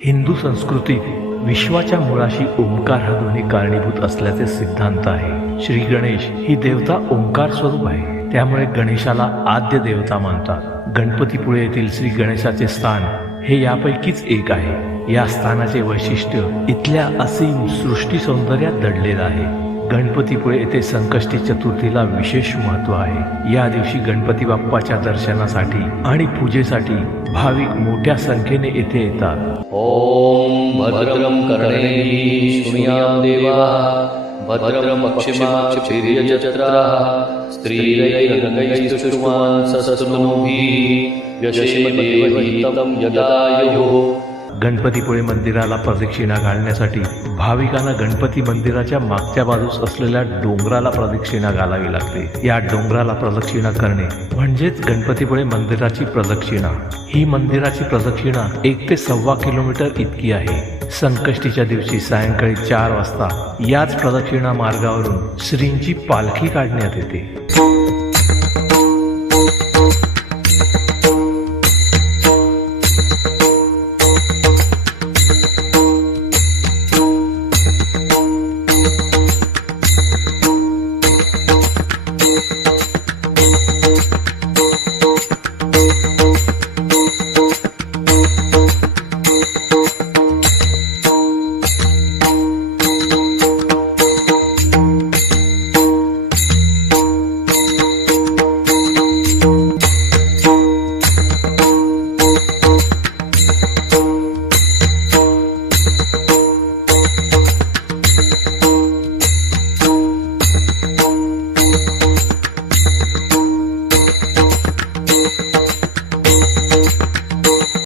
हिंदू संस्कृतीत विश्वाच्या मुळाशी ओंकार हा ध्वनी कारणीभूत असल्याचे सिद्धांत आहे। श्री गणेश ही देवता ओंकार स्वरूप आहे, त्यामुळे गणेशाला आद्य देवता मानतात। गणपतीपुळे येथील श्री गणेशाचे स्थान हे यापैकीच एक आहे। या स्थानाचे वैशिष्ट्य इथल्या असीम सृष्टी सौंदर्यात दडलेलं आहे। गणपतीपुळे येथे संकष्टी चतुर्थीला विशेष महत्त्व आहे। या दिवशी गणपती बाप्पाच्या दर्शनासाठी आणि पूजेसाठी भाविक मोठ्या संख्येने येथे येतात। ओम भद्रं कर्णेभिः शृणुयाम देवाः भद्रं पश्चिमाक्षिर्यजत्राः स्त्रीरैरङ्गैस्तुष्टुवान् सस्तनूभिः यशेमदेवहितं यदायुः। गणपतीपुळे मंदिराला प्रदक्षिणा घालण्यासाठी भाविकांना गणपती मंदिराच्या मागच्या बाजूस असलेल्या डोंगराला प्रदक्षिणा घालावी लागते। या डोंगराला प्रदक्षिणा करणे म्हणजेच गणपतीपुळे मंदिराची प्रदक्षिणा। ही मंदिराची प्रदक्षिणा 1 ते 1.25 किलोमीटर इतकी आहे। संकष्टीच्या दिवशी सायंकाळी 4 वाजता याच प्रदक्षिणा मार्गावरून श्रींची पालखी काढण्यात येते।